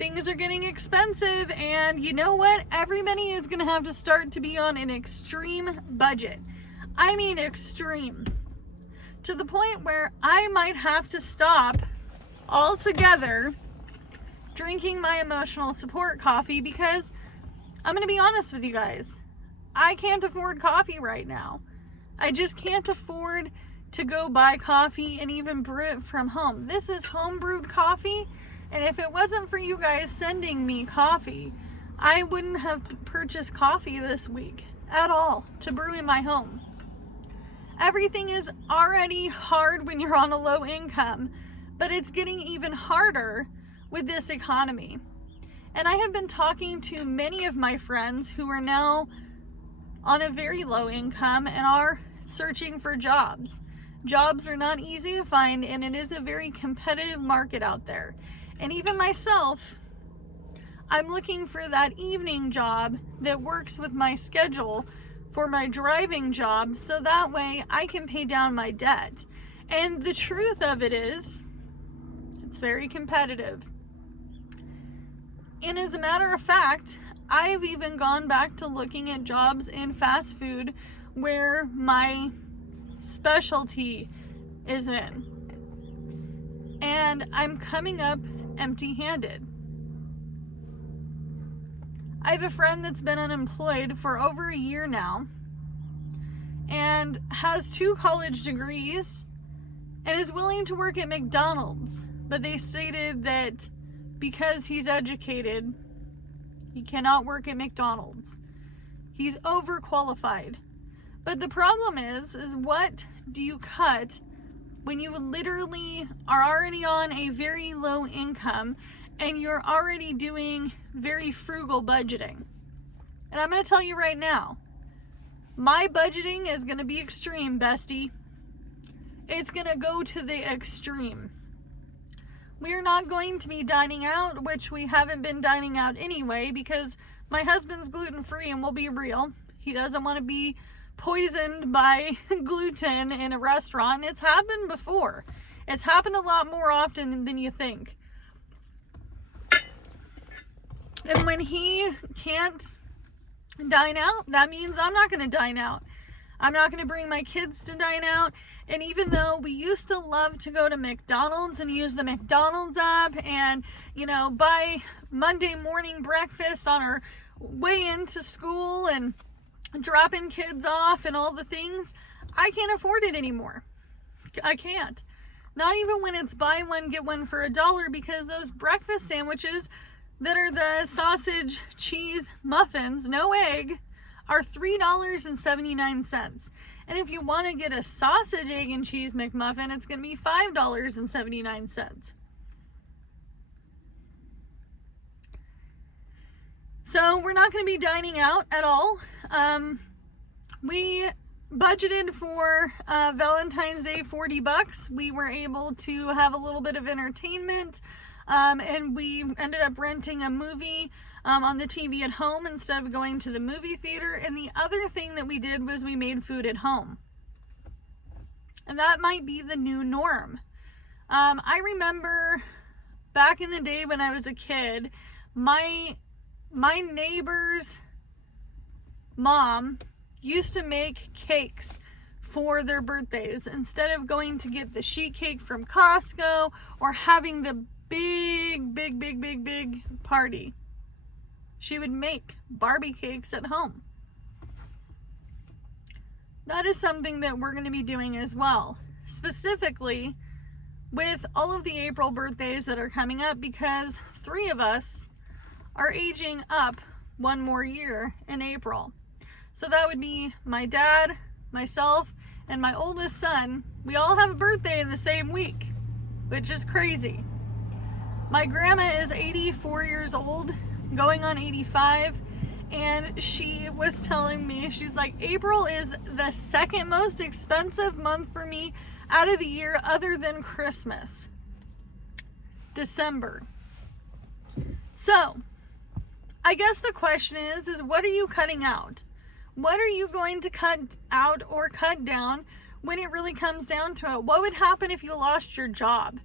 things are getting expensive, and you know what? Everybody is going to have to start to be on an extreme budget. I mean extreme. To the point where I might have to stop altogether drinking my emotional support coffee, because I'm going to be honest with you guys. I can't afford coffee right now. I just can't afford to go buy coffee and even brew it from home. This is home brewed coffee, and if it wasn't for you guys sending me coffee, I wouldn't have purchased coffee this week at all to brew in my home. Everything is already hard when you're on a low income, but it's getting even harder with this economy. And I have been talking to many of my friends who are now on a very low income and are searching for jobs. Jobs are not easy to find, and it is a very competitive market out there. And even myself, I'm looking for that evening job that works with my schedule for my driving job, so that way I can pay down my debt. And the truth of it is, it's very competitive. And as a matter of fact, I've even gone back to looking at jobs in fast food where my specialty is in. And I'm coming up empty-handed. I have a friend that's been unemployed for over a year now and has 2 college degrees and is willing to work at McDonald's, but they stated that because he's educated, he cannot work at McDonald's. He's overqualified. But the problem is what do you cut when you literally are already on a very low income and you're already doing very frugal budgeting? And I'm going to tell you right now, my budgeting is going to be extreme, bestie. It's going to go to the extreme. We are not going to be dining out, which we haven't been dining out anyway, because my husband's gluten-free, and we'll be real. He doesn't want to be poisoned by gluten in a restaurant. It's happened before. It's happened a lot more often than you think. And when he can't dine out, that means I'm not going to dine out. I'm not going to bring my kids to dine out. And even though we used to love to go to McDonald's and use the McDonald's app and, buy Monday morning breakfast on our way into school and dropping kids off and all the things, I can't afford it anymore. I can't. Not even when it's buy one, get one for $1, because those breakfast sandwiches that are the sausage cheese muffins, no egg, are $3.79. And if you want to get a sausage, egg, and cheese McMuffin, it's going to be $5.79. So we're not going to be dining out at all. We budgeted for Valentine's Day $40. We were able to have a little bit of entertainment, and we ended up renting a movie on the TV at home instead of going to the movie theater. And the other thing that we did was we made food at home. And that might be the new norm. I remember back in the day when I was a kid, my neighbor's mom used to make cakes for their birthdays. Instead of going to get the sheet cake from Costco or having the big party, she would make Barbie cakes at home. That is something that we're going to be doing as well, specifically with all of the April birthdays that are coming up, because 3 of us are aging up 1 more year in April. So that would be my dad, myself, and my oldest son. We all have a birthday in the same week, which is crazy. My grandma is 84 years old, going on 85, and she was telling me, she's like, April is the second most expensive month for me out of the year other than Christmas. December. So, I guess the question is what are you cutting out? What are you going to cut out or cut down when it really comes down to it? What would happen if you lost your job?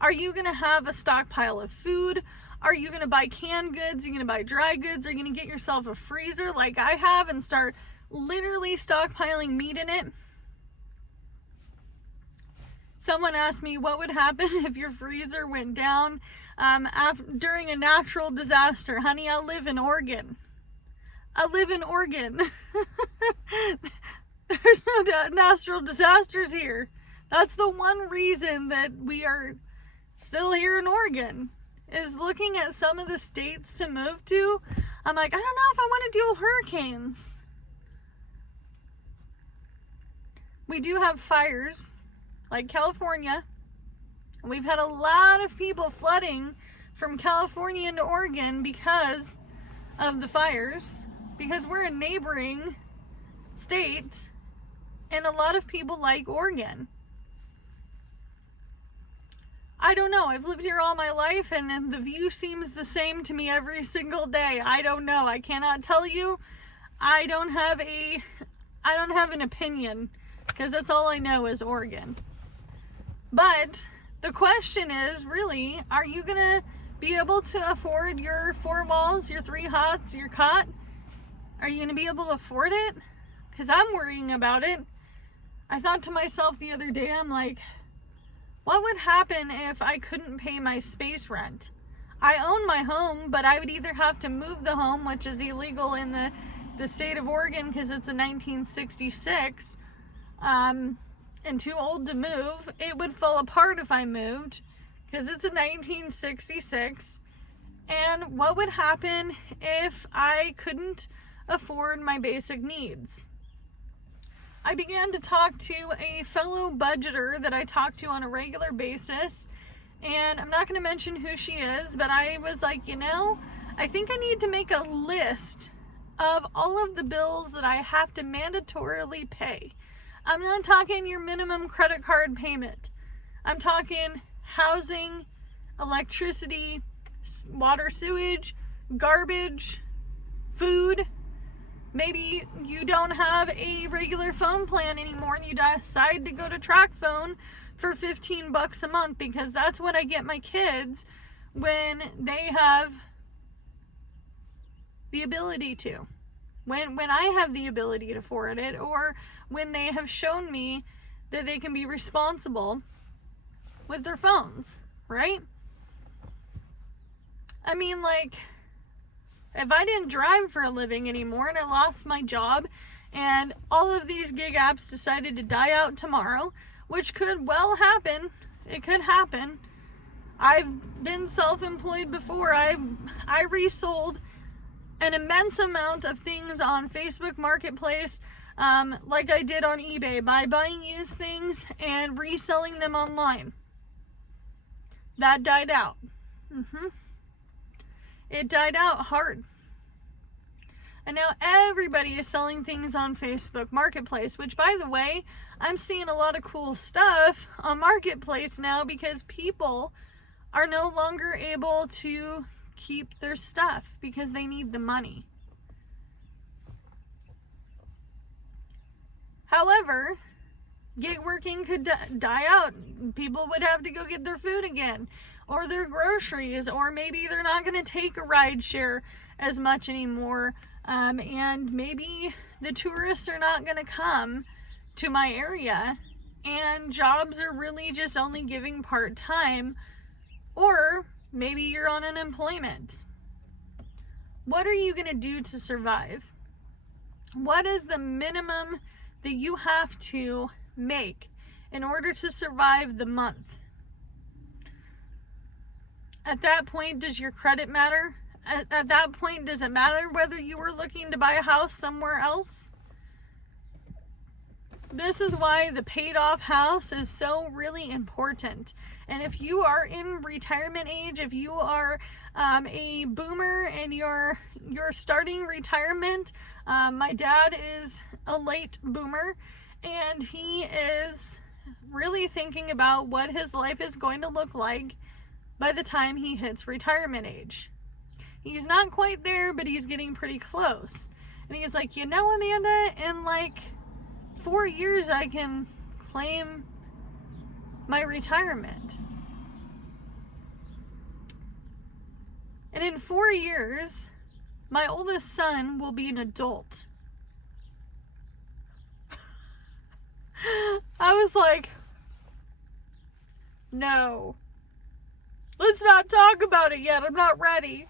Are you going to have a stockpile of food? Are you going to buy canned goods? Are you going to buy dry goods? Are you going to get yourself a freezer like I have and start literally stockpiling meat in it? Someone asked me what would happen if your freezer went down during a natural disaster. Honey, I live in Oregon. There's no natural disasters here. That's the one reason that we are still here in Oregon, is looking at some of the states to move to. I'm like, I don't know if I want to deal with hurricanes. We do have fires, like California. We've had a lot of people flooding from California into Oregon because of the fires, because we're a neighboring state, and a lot of people like Oregon. I don't know. I've lived here all my life, and the view seems the same to me every single day. I don't know. I cannot tell you. I don't have an opinion, because that's all I know is Oregon. But the question is, really, are you going to be able to afford your 4 walls, your 3 hots, your cot? Are you going to be able to afford it? Because I'm worrying about it. I thought to myself the other day, I'm like, what would happen if I couldn't pay my space rent? I own my home, but I would either have to move the home, which is illegal in the state of Oregon because it's a 1966, and too old to move. It would fall apart if I moved because it's a 1966. And what would happen if I couldn't afford my basic needs? I began to talk to a fellow budgeter that I talk to on a regular basis, and I'm not going to mention who she is, but I was like, I think I need to make a list of all of the bills that I have to mandatorily pay. I'm not talking your minimum credit card payment. I'm talking housing, electricity, water, sewage, garbage, food. Maybe you don't have a regular phone plan anymore and you decide to go to Track Phone for $15 a month, because that's what I get my kids when they have the ability to. When I have the ability to afford it, or when they have shown me that they can be responsible with their phones, right? I mean, like, if I didn't drive for a living anymore and I lost my job and all of these gig apps decided to die out tomorrow, which could well happen, it could happen. I've been self-employed before. I resold an immense amount of things on Facebook Marketplace, like I did on eBay, by buying used things and reselling them online. That died out. It died out hard. And now everybody is selling things on Facebook Marketplace, which, by the way, I'm seeing a lot of cool stuff on Marketplace now because people are no longer able to keep their stuff because they need the money. However, gig working could die out. People would have to go get their food again, or their groceries, or maybe they're not going to take a ride share as much anymore, and maybe the tourists are not going to come to my area, and jobs are really just only giving part-time, or maybe you're on unemployment. What are you going to do to survive? What is the minimum that you have to make in order to survive the month? At that point, does your credit matter? At that point, does it matter whether you were looking to buy a house somewhere else? This is why the paid off house is so really important. And if you are in retirement age, if you are a boomer and you're starting retirement, my dad is a late boomer, and he is really thinking about what his life is going to look like by the time he hits retirement age. He's not quite there, but he's getting pretty close. And he's like, Amanda, in like 4 years I can claim my retirement. And in 4 years, my oldest son will be an adult. I was like, no. Let's not talk about it yet. I'm not ready.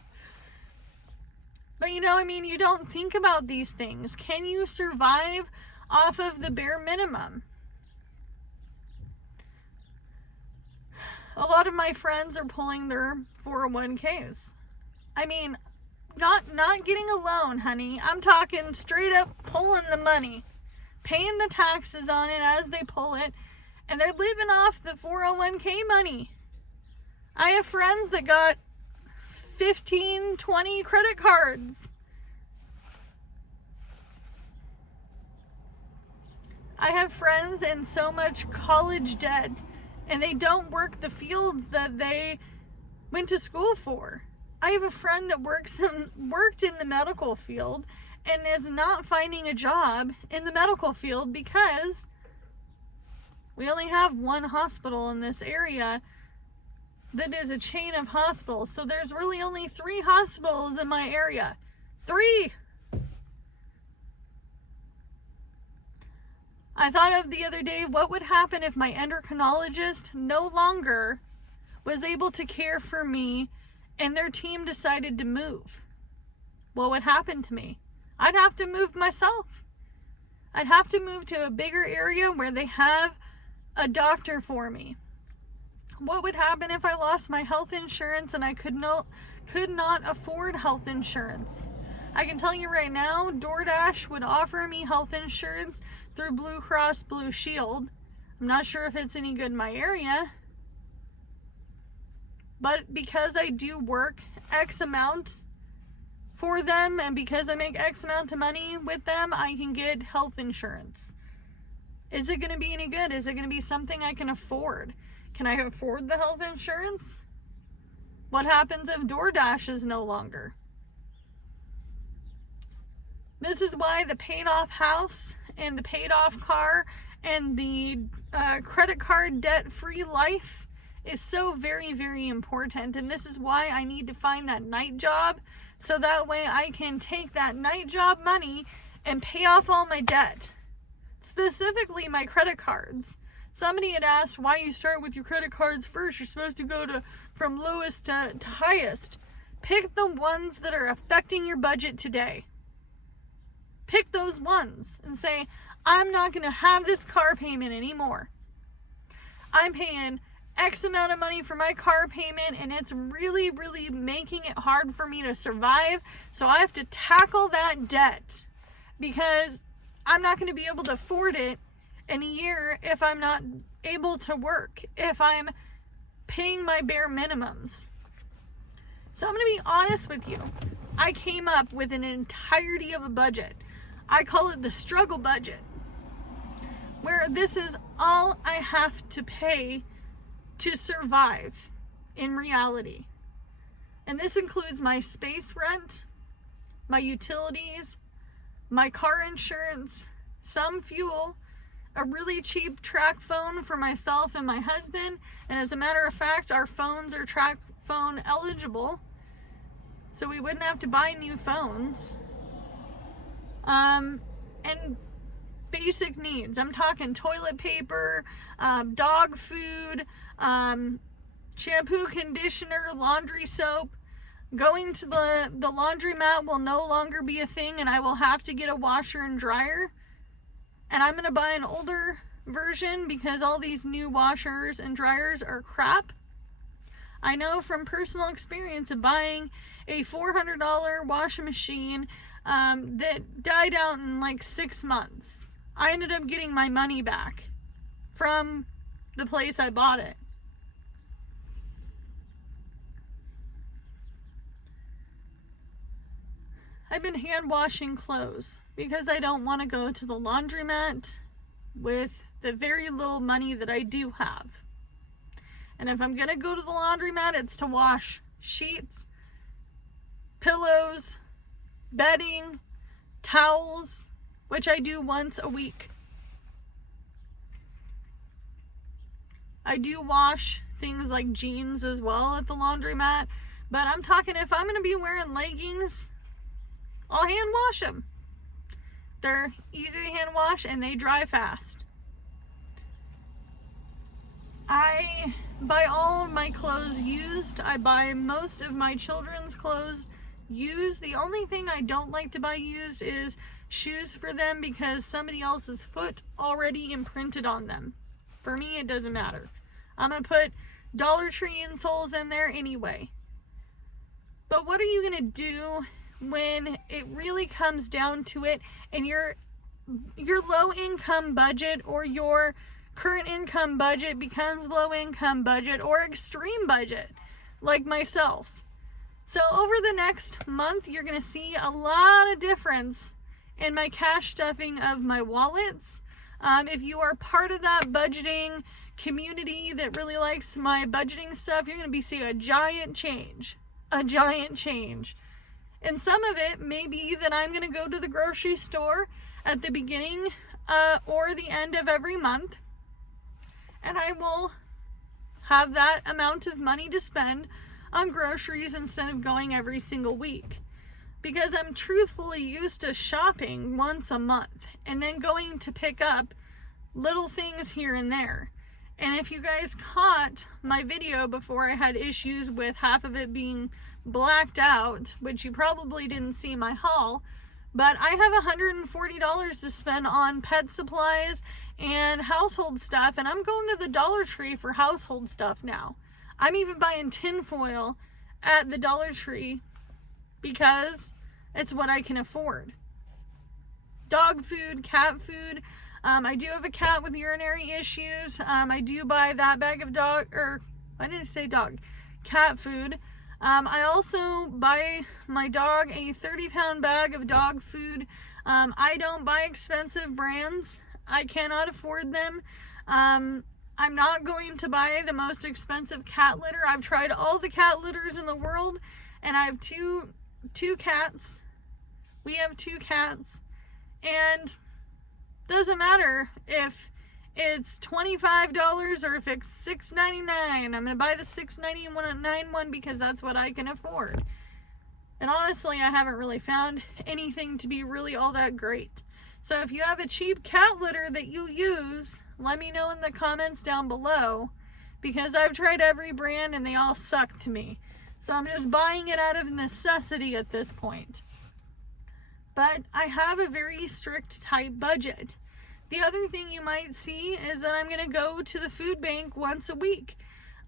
But you don't think about these things. Can you survive off of the bare minimum? A lot of my friends are pulling their 401ks. Not getting a loan, honey. I'm talking straight up pulling the money, paying the taxes on it as they pull it, and they're living off the 401k money. I have friends that got 15, 20 credit cards. I have friends in so much college debt, and they don't work the fields that they went to school for. I have a friend that worked in the medical field and is not finding a job in the medical field because we only have one hospital in this area that is a chain of hospitals. So there's really only 3 hospitals in my area. 3! I thought of the other day, what would happen if my endocrinologist no longer was able to care for me and their team decided to move? What would happen to me? I'd have to move myself. I'd have to move to a bigger area where they have a doctor for me. What would happen if I lost my health insurance and I could not afford health insurance? I can tell you right now, DoorDash would offer me health insurance through Blue Cross Blue Shield. I'm not sure if it's any good in my area, but because I do work X amount for them and because I make X amount of money with them, I can get health insurance. Is it going to be any good? Is it going to be something I can afford? Can I afford the health insurance? What happens if DoorDash is no longer? This is why the paid off house and the paid off car and the credit card debt free life is so very, very important. And this is why I need to find that night job, so that way I can take that night job money and pay off all my debt, specifically my credit cards. Somebody had asked why you start with your credit cards first. You're supposed to go from lowest to highest. Pick the ones that are affecting your budget today. Pick those ones and say, I'm not going to have this car payment anymore. I'm paying X amount of money for my car payment and it's really, really making it hard for me to survive. So I have to tackle that debt because I'm not going to be able to afford it in a year if I'm not able to work, if I'm paying my bare minimums. So I'm going to be honest with you. I came up with an entirety of a budget. I call it the struggle budget, where this is all I have to pay to survive in reality. And this includes my space rent, my utilities, my car insurance, some fuel, a really cheap track phone for myself and my husband. And as a matter of fact, our phones are track phone eligible, so we wouldn't have to buy new phones. And basic needs. I'm talking toilet paper, dog food, shampoo, conditioner, laundry soap. Going to the laundromat will no longer be a thing, and I will have to get a washer and dryer. And I'm going to buy an older version because all these new washers and dryers are crap. I know from personal experience of buying a $400 washing machine that died out in like 6 months. I ended up getting my money back from the place I bought it. I've been hand washing clothes because I don't want to go to the laundromat with the very little money that I do have. And if I'm going to go to the laundromat, it's to wash sheets, pillows, bedding, towels, which I do once a week. I do wash things like jeans as well at the laundromat, But I'm talking, if I'm going to be wearing leggings, I'll hand wash them. They're easy to hand wash and they dry fast. I buy all of my clothes used. I buy most of my children's clothes used. The only thing I don't like to buy used is shoes for them, because somebody else's foot already imprinted on them. For me, it doesn't matter. I'm going to put Dollar Tree insoles in there anyway. But what are you going to do when it really comes down to it and your low income budget or your current income budget becomes low income budget or extreme budget, like myself? So over the next month, you're going to see a lot of difference in my cash stuffing of my wallets. If you are part of that budgeting community that really likes my budgeting stuff, you're going to be seeing a giant change. And some of it may be that I'm going to go to the grocery store at the beginning or the end of every month, and I will have that amount of money to spend on groceries instead of going every single week. Because I'm truthfully used to shopping once a month and then going to pick up little things here and there. And if you guys caught my video before I had issues with half of it being blacked out, which you probably didn't see my haul, but I have $140 to spend on pet supplies and household stuff, and I'm going to the Dollar Tree for household stuff now. I'm even buying tinfoil at the Dollar Tree because it's what I can afford. Dog food, cat food. I do have a cat with urinary issues. I do buy that bag of cat food. I also buy my dog a 30-pound bag of dog food. I don't buy expensive brands. I cannot afford them. I'm not going to buy the most expensive cat litter. I've tried all the cat litters in the world, and I have two cats. We have 2 cats, and doesn't matter if it's $25 or if it's $6.99. I'm going to buy the $6.99 one because that's what I can afford. And honestly, I haven't really found anything to be really all that great. So if you have a cheap cat litter that you use, let me know in the comments down below, because I've tried every brand and they all suck to me. So I'm just buying it out of necessity at this point. But I have a very strict, tight budget. The other thing you might see is that I'm going to go to the food bank once a week.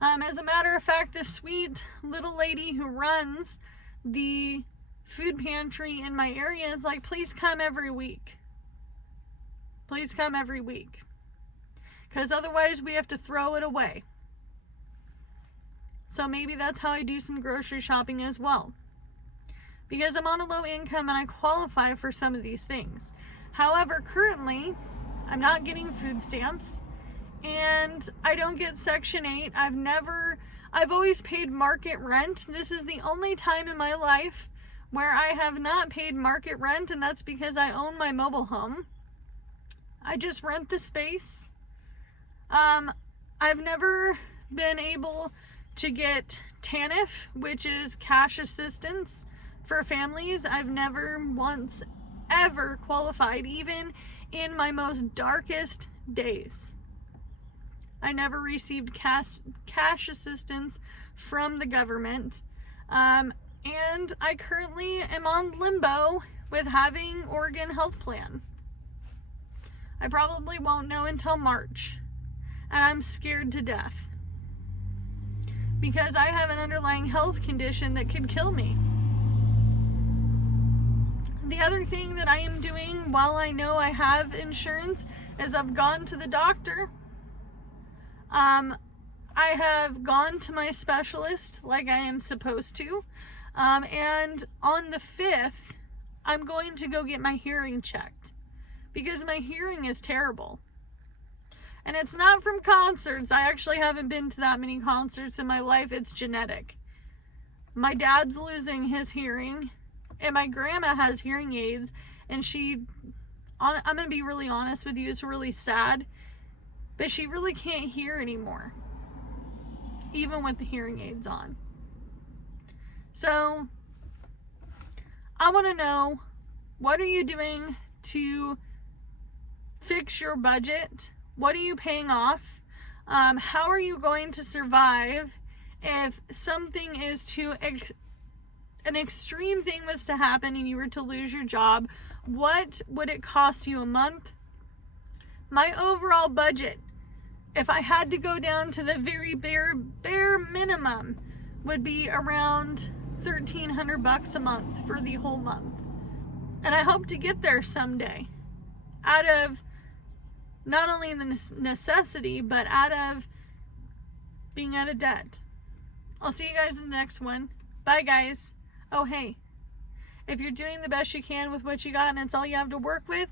As a matter of fact, the sweet little lady who runs the food pantry in my area is like, please come every week. Please come every week. Because otherwise we have to throw it away. So maybe that's how I do some grocery shopping as well. Because I'm on a low income and I qualify for some of these things. However, currently, I'm not getting food stamps and I don't get Section 8. I've always paid market rent. This is the only time in my life where I have not paid market rent, and that's because I own my mobile home. I just rent the space. I've never been able to get TANF, which is cash assistance for families. I've never once ever qualified, even in my most darkest days. I never received cash assistance from the government. And I currently am on limbo with having Oregon Health Plan. I probably won't know until March. And I'm scared to death. Because I have an underlying health condition that could kill me. The other thing that I am doing while I know I have insurance is I've gone to the doctor. I have gone to my specialist like I am supposed to. And on the 5th, I'm going to go get my hearing checked. Because my hearing is terrible. And it's not from concerts. I actually haven't been to that many concerts in my life. It's genetic. My dad's losing his hearing. And my grandma has hearing aids. And I'm going to be really honest with you, it's really sad. But she really can't hear anymore. Even with the hearing aids on. So I want to know, what are you doing to fix your budget? What are you paying off? How are you going to survive if something is too an extreme thing was to happen and you were to lose your job? What would it cost you a month? My overall budget, if I had to go down to the very bare minimum, would be around $1,300 a month for the whole month. And I hope to get there someday, out of not only the necessity, but out of being out of debt. I'll see you guys in the next one. Bye, guys. Oh, hey, if you're doing the best you can with what you got and it's all you have to work with,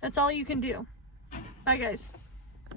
that's all you can do. Bye, guys.